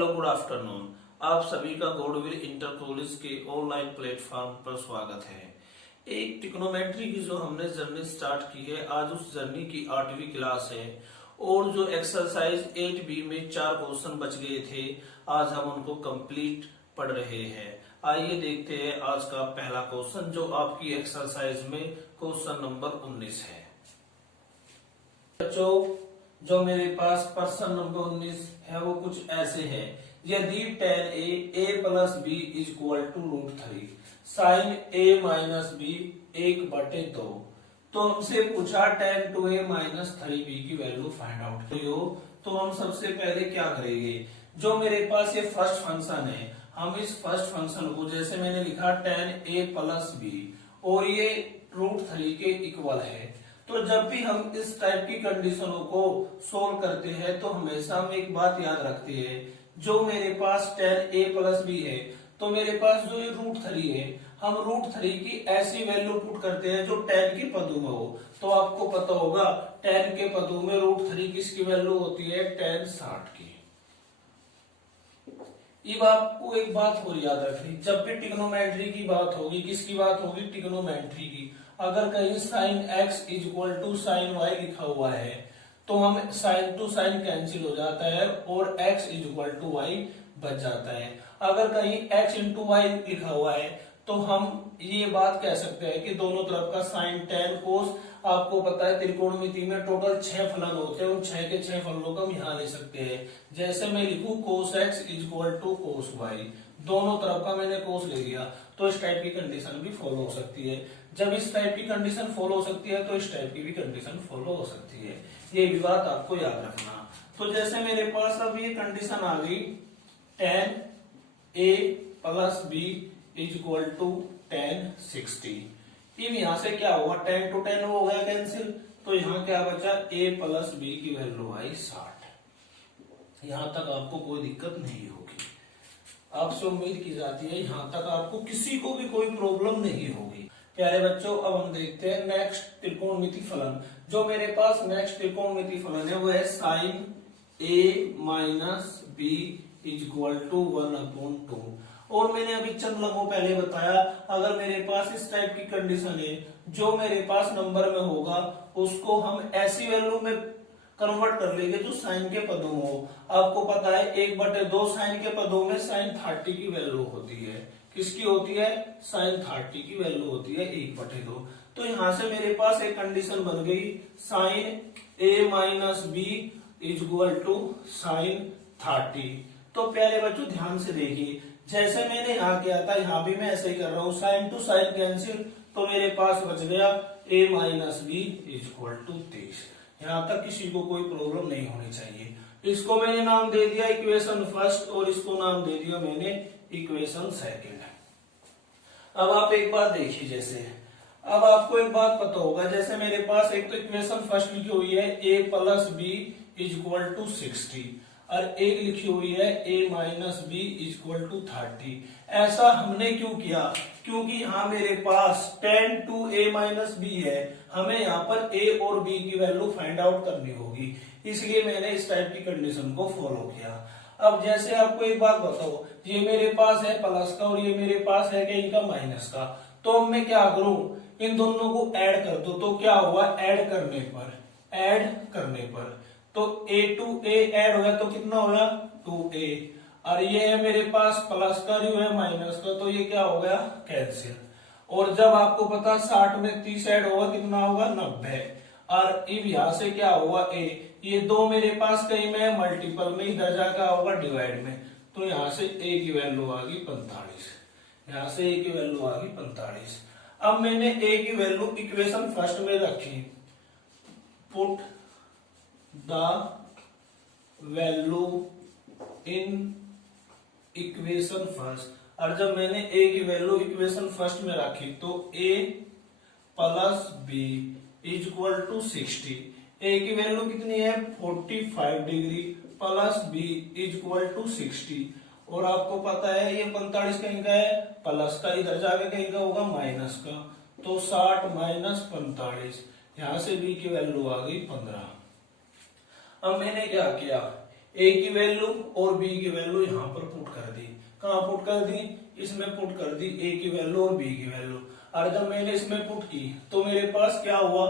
Hello good afternoon. आप सभी का गॉडविल इंटर कॉलेज के ऑनलाइन प्लेटफॉर्म पर स्वागत है। एक ट्रिग्नोमेट्री की जो हमने जर्नी स्टार्ट की है, आज उस जर्नी की 8वीं क्लास है और जो एक्सरसाइज 8B में 4 क्वेश्चन बच गए थे, आज हम उनको कंप्लीट पढ़ रहे हैं। आइए देखते हैं आज का पहला क्वेश्चन, जो आपकी एक्सरसाइज में क्वेश्चन नंबर 19 है। बच्चों, जो मेरे पास प्रश्न नंबर 19 है वो कुछ ऐसे है। यदि tan a plus b is equal to √3 sine a minus b 1/2, तो हमसे पूछा tan 2a माइनस 3b की वैल्यू फाइंड आउट करो। तो हम सबसे पहले क्या करेंगे, जो मेरे पास ये फर्स्ट फंक्शन है, हम इस फर्स्ट फंक्शन को जैसे मैंने लिखा tan a प्लस बी और ये √3 के इक्वल है, तो जब भी हम इस टाइप की कंडीशनों को सोल्व करते हैं तो हमेशा हम एक बात याद रखते हैं, जो मेरे पास tan a प्लस बी है, तो मेरे पास जो ये √3 है, हम √3 की ऐसी वैल्यू पुट करते हैं जो tan के पदों में हो। तो आपको पता होगा tan के पदों में √3 किसकी वैल्यू होती है, tan 60 की। अब आपको एक बात और याद रखनी, जब भी ट्रिग्नोमेट्री की बात होगी, किसकी बात होगी, ट्रिग्नोमेट्री की, अगर कहीं sine x is equal to sine y लिखा हुआ है तो हम साइन टू साइन कैंसिल हो जाता है और x is equal to y बच जाता है। अगर कहीं x इंटू वाई लिखा हुआ है तो हम ये बात कह सकते हैं कि दोनों तरफ का साइन tan कोस, आपको पता है त्रिकोणमिति में टोटल 6 फलन होते हैं, उन 6 के 6 फलनों को हम यहाँ ले सकते हैं। जैसे मैं लिखूं cos x is equal to cos y, दोनों तरफ का मैंने कोस ले लिया, तो इस टाइप की कंडीशन भी फॉलो हो सकती है। जब इस टाइप की कंडीशन फॉलो हो सकती है तो इस टाइप की भी कंडीशन फॉलो हो सकती है, ये भी बात आपको याद रखना। तो जैसे मेरे पास अब ये कंडीशन आ गई tan a plus b is equal to tan 60। अब यहां से क्या होगा, tan टू tan हो गया कैंसिल, तो यहाँ क्या बचा, a प्लस b की वैल्यू आई 60। यहां तक आपको कोई दिक्कत नहीं होगी, आपसे उम्मीद की जाती है यहां तक आपको किसी को भी कोई प्रॉब्लम नहीं होगी। प्यारे बच्चों, अब हम देखते हैं नेक्स्ट त्रिकोणमिति फलन। जो मेरे पास नेक्स्ट त्रिकोणमिति फलन है वो है sine a minus b is equal to 1/2। और मैंने अभी चंद लम्हों पहले बताया, अगर मेरे पास इस टाइप की कंडीशन है, जो मेरे पास नंबर में होगा उसको हम ऐसी वैल्यू में कन्वर्ट कर लेंगे जो साइन के पदों में हो। आपको पता है 1/2 साइन के पदों में साइन 30 की वैल्यू होती है। किसकी होती है, साइन 30 की वैल्यू होती है 1/2। तो यहां से मेरे पास एक कंडीशन बन गई, sine a minus b is equal to sine 30। तो प्यारे बच्चों ध्यान से देखिए, जैसे मैंने यहाँ किया था यहाँ भी मैं ऐसे ही कर रहा हूँ, साइन टू साइन कैंसिल, तो मेरे पास बच गया a minus b is equal to 23। यहाँ तक किसी को कोई प्रॉब्लम नहीं होनी चाहिए। इसको मैंने नाम दे दिया इक्वेशन फर्स्ट और इसको नाम दे दिया मैंने इक्वेशन सेकंड। अब आप एक बात देखिए, जैसे अब आपको एक बात पता होगा, जैसे मेरे पास एक तो इक्वेशन फर्स्ट लिखी हुई है a plus b is equal to 60 और एक लिखी हुई है a minus b is equal to 30। ऐसा हमने क्यों किया, क्योंकि यहाँ मेरे पास tan 2a माइनस बी है, हमें यहाँ पर a और b की वैल्यू फाइंड आउट करनी होगी, इसलिए मैंने इस टाइप की कंडीशन को फॉलो किया। अब जैसे आपको एक बात बताओ, ये मेरे पास है प्लस का और ये मेरे पास है कि इनका माइनस का, तो अब मैं क्या करूं, इन दोनों को ऐड कर दो। तो क्या हुआ, ऐड करने पर तो a टू a ऐड होगा तो कितना होगा 2a, और ये है मेरे पास प्लस का जो है माइनस का, तो ये क्या हो गया कैंसिल। और जब आपको पता 60 में 30 ऐड होगा कितना होगा 90, और अब यहां से क्या होगा a, ये दो मेरे पास कहीं में मल्टीपल में, इधर जाकर होगा डिवाइड में, तो यहां से a की वैल्यू आ गई 45, यहां से a की वैल्यू आ गई 45। अब मैंने a की वैल्यू इक्वेशन फर्स्ट में रखी, put the value in equation first, और जब मैंने a की वैल्यू इक्वेशन फर्स्ट में रखी तो a plus b is equal to 60, a की वैल्यू कितनी है 45 degree plus b is equal to 60, और आपको पता है ये 45 कहीं का है प्लस का, इधर जाके कहीं का होगा माइनस का, तो 60 माइनस 45, यहां से b की वैल्यू आ गई 15। अब मैंने क्या किया, ए की वैल्यू और बी की वैल्यू यहाँ पर पुट कर दी। कहाँ पुट कर दी? इसमें पुट कर दी ए की वैल्यू और बी की वैल्यू। और जब मैंने इसमें पुट की तो मेरे पास क्या हुआ,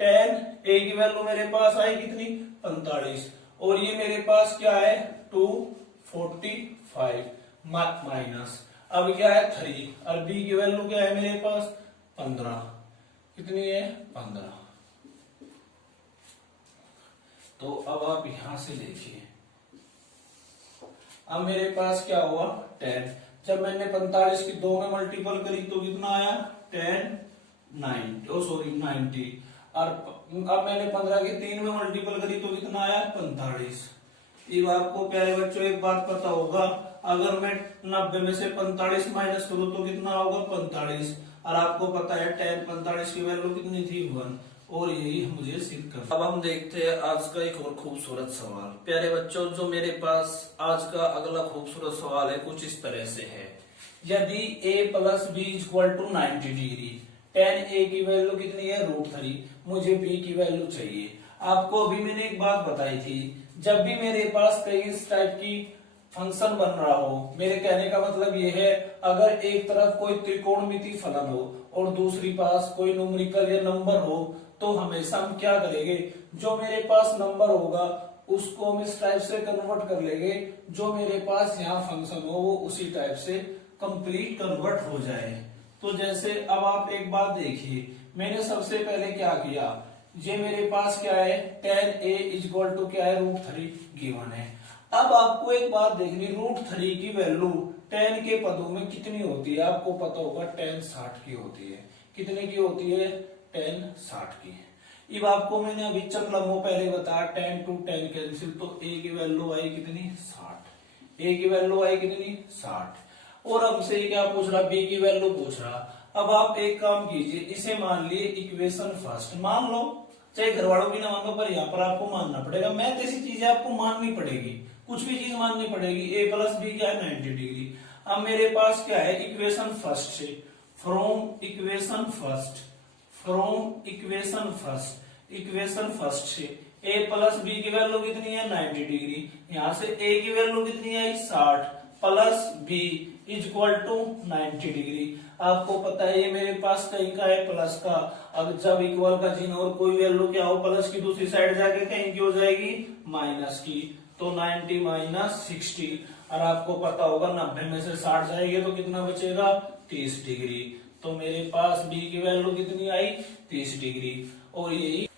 10, ए की वैल्यू मेरे पास आई कितनी, 45, और ये मेरे पास क्या है 245 माइनस, अब क्या है 3, और बी की वैल्यू क्या है मेरे पास 15, कितनी है 15। तो अब आप यहां से देखिए, अब मेरे पास क्या हुआ 10, जब मैंने 45 की 2 में मल्टीपल करी तो कितना आया 10 90, और अब मैंने 15 की 3 में मल्टीपल करी तो कितना आया 45। अब आपको प्यारे बच्चों एक बात पता होगा, अगर मैं 90 में से 45 माइनस करूं तो कितना होगा 45, और आपको पता है 10 45 की वैल्यू कितनी थी 1, और यही मुझे सिद्ध कर। अब हम देखते हैं आज का एक और खूबसूरत सवाल। प्यारे बच्चों, जो मेरे पास आज का अगला खूबसूरत सवाल है कुछ इस तरह से है, यदि a plus b equal to 90 degree, 10a की वैल्यू कितनी है √3, मुझे b की वैल्यू चाहिए। आपको अभी मैंने एक बात बताई थी, जब भी मेरे पास कई इस टाइप की फंक्शन बन रहा हो, मेरे कहने का मतलब ये है, अगर एक तरफ कोई त्रिकोणमिति फलन हो और दूसरी पास कोई न्यूमेरिकल या नंबर हो, तो हमेशा हम क्या करेंगे, जो मेरे पास नंबर होगा उसको हम इस टाइप से कन्वर्ट कर लेंगे, जो मेरे पास यहाँ फंक्शन हो वो उसी टाइप से कंप्लीट कन्वर्ट हो जाए। तो जैसे अब आप एक बात देखिए, मैंने सबसे पहले क्या किया, ये मेरे पास क्या है 10a इक्वल टू क्या है √3 गिवन है। अब आपको एक बात देखनी, √3 की वैल्यू 10 के पदों में कितनी होती है, आपको पता होगा 10 60 की होती है। कितने की होती है 10 60 की। अब आपको मैंने अभी चंद लम्हों पहले बताया 10 to 10 कैंसिल, तो a की वैल्यू आई कितनी 60, a की वैल्यू आई कितनी 60, और हमसे क्या पूछ रहा b की वैल्यू पूछ रहा। अब आप एक काम कीजिए, इसे मान लिए इक्वेशन फर्स्ट मान लो, चाहे घर वालों की ना मान लो, पर यहाँ पर आपको मानना पड़ेगा, मैथ ऐसी चीजें आपको माननी पड़ेगी, कुछ भी चीज माननी पड़ेगी। a प्लस बी क्या है 90 डिग्री। अब मेरे पास क्या है इक्वेशन फर्स्ट से, फ्रॉम इक्वेशन फर्स्ट से a प्लस बी की वैल्यू कितनी है 90 डिग्री, यहाँ से a की वैल्यू कितनी है 60 plus b equal to 90 degree. आपको पता है ये मेरे पास कहीं का है प्लस का, अब जब इक्वल का चिन्ह और कोई वैल्यू क्या हो प्लस की दूसरी साइड जाके कहीं की हो जाएगी माइनस की, तो 90 माइनस 60, और आपको पता होगा 90 में से 60 जाएगी तो कितना बचेगा 30 डिग्री। तो मेरे पास b की वैल्यू कितनी आई 30 डिग्री। और यही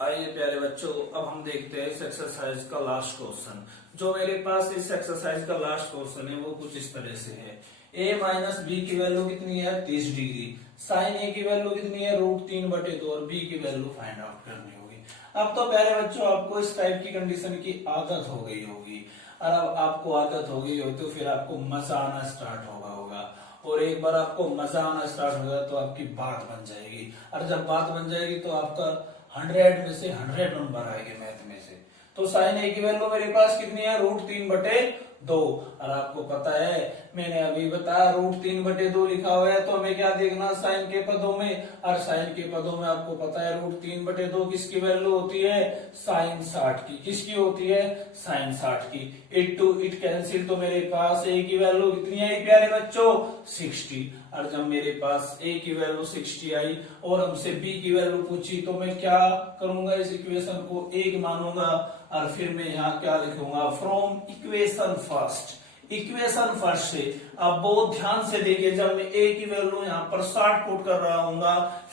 आइए प्यारे बच्चों, अब हम देखते हैं इस एक्सरसाइज का लास्ट क्वेश्चन। जो मेरे पास इस एक्सरसाइज का लास्ट क्वेश्चन है वो कुछ इस तरह से है, a माइनस बी की वैल्यू कितनी है 30 डिग्री, साइन a की वैल्यू कितनी है √3/2, और b की वैल्यू फाइंड आउट करनी होगी। अब तो प्यारे बच्चों आपको इस टाइप की कंडीशन की आदत हो गई होगी, और अब आपको आदत हो गई हो तो फिर आपको मजा आना स्टार्ट होगा, और एक बार आपको मजा आना स्टार्ट होगा तो आपकी बात बन जाएगी, और जब बात बन जाएगी तो आपका 100 में से 100 नंबर आएंगे मैथ में से। तो साइन a की वैल्यू मेरे पास कितनी है √3/2, और आपको पता है मैंने अभी बताया √3/2 लिखा हुआ है, तो हमें क्या देखना साइन के पदों में, और साइन के पदों में आपको पता है √3/2 किसकी वैल्यू होती है साइन 60 की, किसकी होती है साइन 60 की। इट टू इट कैंसिल, तो मेरे पास a की वैल्यू कितनी आई प्यारे बच्चों 60, और जब मेरे पास a की वैल्यू 60 आई और हमसे b की वैल्यू पूछी, तो मैं क्या करूंगा इस इक्वेशन को 1 मानूंगा, और फिर मैं यहाँ क्या लिखूंगा फ्रॉम इक्वेशन फर्स्ट से। अब बहुत ध्यान से देखिए, जब मैं a की वैल्यू यहाँ पर 60 पुट कर रहा हूँ,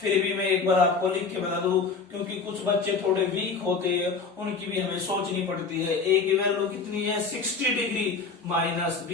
फिर भी मैं एक बार आपको लिख के बता दूं, क्योंकि कुछ बच्चे थोड़े वीक होते हैं, उनकी भी हमें सोचनी पड़ती है। a की वैल्यू कितनी है 60 degree minus b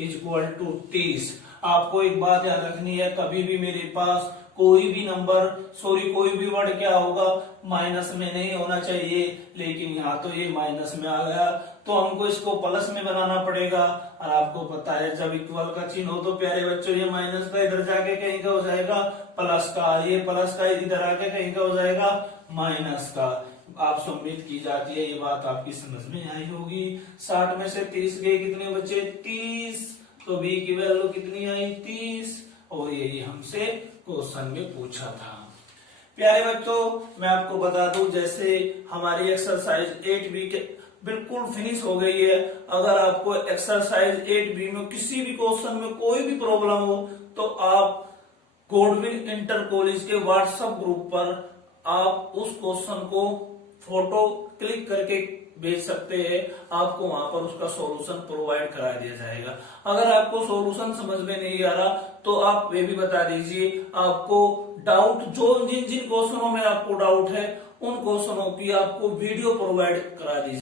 equal to 30। आपको एक बात याद रखनी है, कभी भी मेरे पास कोई भी नंबर कोई भी वर्ड क्या होगा माइनस में नहीं होना चाहिए, लेकिन यहाँ तो ये माइनस में आ गया, तो हमको इसको प्लस में बनाना पड़ेगा। और आपको पता है जब इक्वल का चिन्ह हो तो प्यारे बच्चों ये माइनस का इधर जाके कहीं का हो जाएगा प्लस का, ये प्लस का इधर आके कहीं का हो जाएगा माइनस का। आपसे उम्मीद की जाती है ये बात आपकी समझ में आई होगी। 60 में से 30 गए, कितने बचे 30, तो b की वैल्यू कितनी आई 30, और यही हमसे क्वेश्चन में पूछा था। प्यारे बच्चों मैं आपको बता दूं, जैसे हमारी एक्सरसाइज 8b के बिल्कुल फिनिश हो गई है। अगर आपको एक्सरसाइज 8B में किसी भी क्वेश्चन में कोई भी प्रॉब्लम हो तो आप गोडविल इंटर कॉलेज के व्हाट्सएप ग्रुप पर आप उस क्वेश्चन को फोटो क्लिक करके भेज सकते हैं। आपको वहां पर उसका सॉल्यूशन प्रोवाइड करा दिया जाएगा। अगर आपको सॉल्यूशन समझ में नहीं आ रहा तो आप ये भी बता दीजिए आपको डाउट, जो जिन जिन क्वेश्चनों में आपको डाउट है उन क्वेश्चनों की आपको वीडियो प्रोवाइड करा दीजिए।